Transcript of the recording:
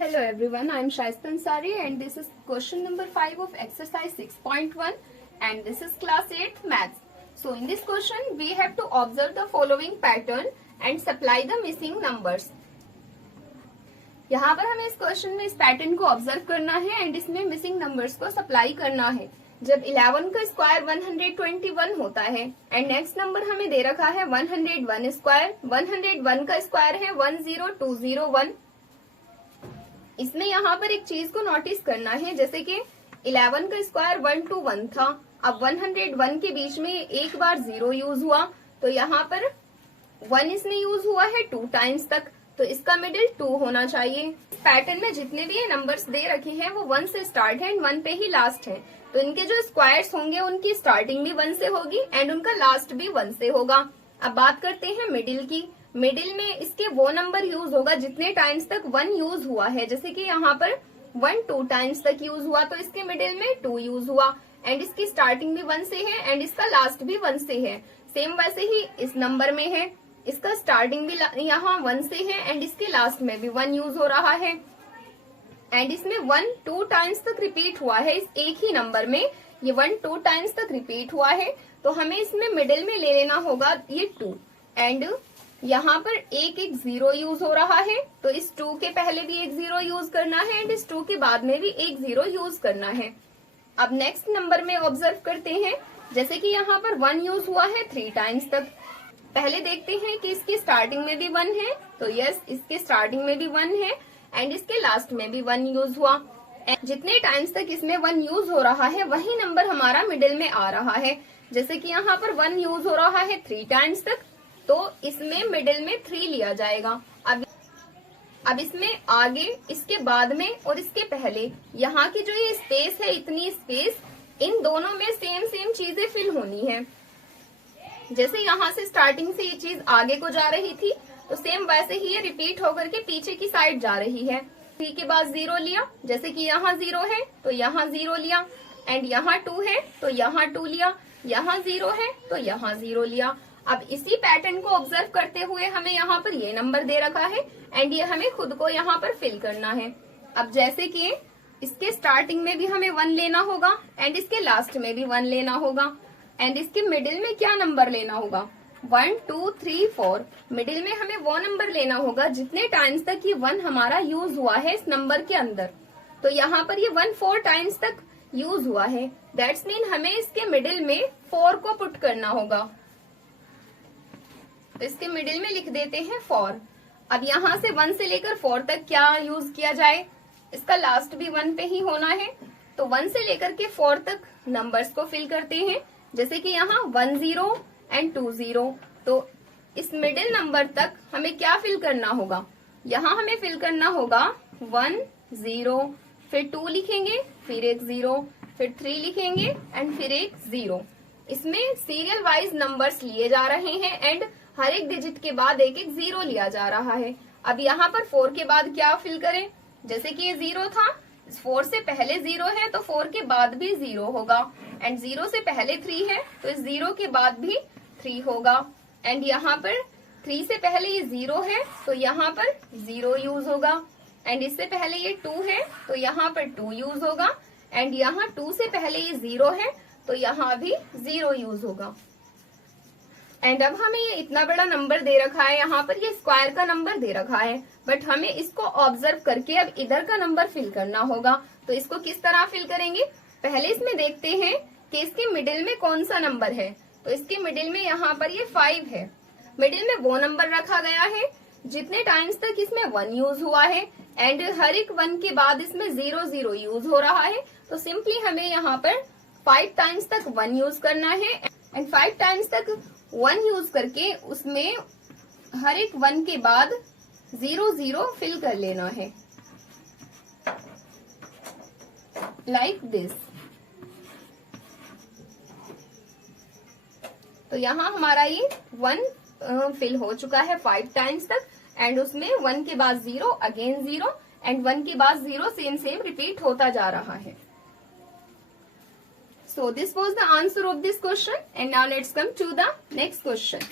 Hello everyone, I am Shaista Ansari and this is question number 5 of exercise 6.1 and this is class 8 maths. So in this question we have to observe the following pattern and supply the missing numbers. यहाँ पर हमें इस question में इस pattern को observe करना है and इसमें मिसिंग नंबर्स को सप्लाई करना है. जब 11 का स्क्वायर 121 होता है एंड नेक्स्ट नंबर हमें दे रखा है 101 स्क्वायर. 101 का स्क्वायर है 10201. इसमें यहाँ पर एक चीज को नोटिस करना है, जैसे कि 11 का स्क्वायर 121 था. अब 101 के बीच में एक बार 0 यूज हुआ तो यहाँ पर 1 इसमें यूज हुआ है 2 टाइम्स तक, तो इसका मिडिल 2 होना चाहिए. पैटर्न में जितने भी ये नंबर्स दे रखे हैं वो 1 से स्टार्ट है एंड 1 पे ही लास्ट है, तो इनके जो स्क्वायर्स होंगे उनकी स्टार्टिंग भी 1 से होगी एंड उनका लास्ट भी 1 से होगा. अब बात करते हैं मिडिल की. मिडिल में इसके वो नंबर यूज होगा जितने टाइम्स तक 1 यूज हुआ है, जैसे कि यहाँ पर 1 2 टाइम्स तक यूज हुआ तो इसके मिडिल में 2 यूज हुआ एंड इसकी स्टार्टिंग भी 1 से है एंड इसका लास्ट भी 1 से है. सेम वैसे ही इस नंबर में है, इसका स्टार्टिंग भी यहाँ 1 से है एंड इसके लास्ट में भी 1 यूज हो रहा है एंड इसमें 1 2 टाइम्स तक रिपीट हुआ है. इस एक ही नंबर में ये 1 2 टाइम्स तक रिपीट हुआ है, तो हमें इसमें मिडिल में ले लेना होगा ये 2 एंड यहाँ पर एक 0 यूज हो रहा है, तो इस 2 के पहले भी एक 0 यूज करना है एंड इस 2 के बाद में भी एक 0 यूज करना है. अब नेक्स्ट नंबर में ऑब्जर्व करते हैं, जैसे कि यहाँ पर 1 यूज हुआ है 3 टाइम्स तक. पहले देखते हैं कि इसकी स्टार्टिंग में भी 1 है, तो यस इसके स्टार्टिंग में भी 1 है एंड इसके लास्ट में भी 1 यूज हुआ. जितने टाइम्स तक इसमें 1 यूज हो रहा है वही नंबर हमारा मिडिल में आ रहा है. जैसे कि यहाँ पर 1 यूज हो रहा है 3 टाइम्स तक, तो इसमें मिडिल में 3 लिया जाएगा. अब इसमें आगे, इसके बाद में और इसके पहले यहाँ की जो ये स्पेस है, इतनी स्पेस, इन दोनों में सेम चीजें फिल होनी है. जैसे यहाँ से स्टार्टिंग से ये चीज आगे को जा रही थी तो सेम वैसे ही ये रिपीट होकर के पीछे की साइड जा रही है. 3 के बाद 0 लिया, जैसे कि यहाँ 0 है तो यहाँ 0 लिया एंड यहाँ 2 है तो यहाँ 2 लिया, यहाँ 0 है तो यहाँ 0 लिया. अब इसी पैटर्न को ऑब्जर्व करते हुए हमें यहाँ पर ये नंबर दे रखा है एंड ये हमें खुद को यहाँ पर फिल करना है. अब जैसे कि इसके स्टार्टिंग में भी हमें 1 लेना होगा एंड इसके लास्ट में भी 1 लेना होगा एंड इसके मिडिल में क्या नंबर लेना होगा 1 2 3 4. मिडिल में हमें वो नंबर लेना होगा जितने टाइम्स तक ये 1 हमारा यूज हुआ है इस नंबर के अंदर. तो यहाँ पर ये 1 4 टाइम्स तक यूज हुआ है, दैट्स मीन हमें इसके मिडिल में 4 को पुट करना होगा. तो इसके मिडिल में लिख देते हैं 4. अब यहाँ से 1 से लेकर 4 तक क्या यूज किया जाए, इसका लास्ट भी 1 पे ही होना है, तो 1 से लेकर के 4 तक नंबर्स को फिल करते हैं. जैसे कि यहाँ 1 0 एंड 2 0, तो इस मिडिल नंबर तक हमें क्या फिल करना होगा, यहाँ हमें फिल करना होगा 1 0, फिर 2 लिखेंगे, फिर एक 0, फिर 3 लिखेंगे एंड फिर एक 0. इसमें सीरियल वाइज नंबर्स लिए जा रहे हैं एंड हर एक डिजिट के बाद एक 0 लिया जा रहा है. अब यहाँ पर 4 के बाद क्या फिल करें, जैसे कि ये 0 था, 4 से पहले 0 है तो 4 के बाद भी 0 होगा एंड 0 से पहले 3 है तो इस 0 के बाद भी 3 होगा एंड यहाँ पर 3 से पहले ये 0 है तो यहाँ पर 0 यूज होगा एंड इससे पहले ये 2 है तो यहाँ पर 2 यूज होगा एंड यहाँ 2 से पहले ये 0 है तो यहाँ भी 0 यूज होगा. एंड अब हमें ये इतना बड़ा नंबर दे रखा है, यहाँ पर ये स्क्वायर का नंबर दे रखा है, बट हमें इसको ऑब्जर्व करके अब इधर का नंबर फिल करना होगा. तो इसको किस तरह फिल करेंगे, पहले इसमें देखते हैं कि इसके मिडिल में कौन सा नंबर है. तो इसके मिडिल में यहाँ पर ये 5 है. मिडिल में वो नंबर रखा गया है जितने टाइम्स तक इसमें 1 यूज हुआ है एंड हर एक 1 के बाद इसमें 0 0 यूज हो रहा है, तो सिंपली हमें यहाँ पर 5 टाइम्स तक 1 यूज करना है एंड 5 टाइम्स तक 1 यूज करके उसमें हर एक 1 के बाद 0 0 फिल कर लेना है, लाइक दिस. तो यहाँ हमारा ये 1 फिल हो चुका है 5 टाइम्स तक एंड उसमें 1 के बाद 0 अगेन 0 एंड 1 के बाद 0 सेम रिपीट होता जा रहा है. So this was the answer of this question and now let's come to the next question.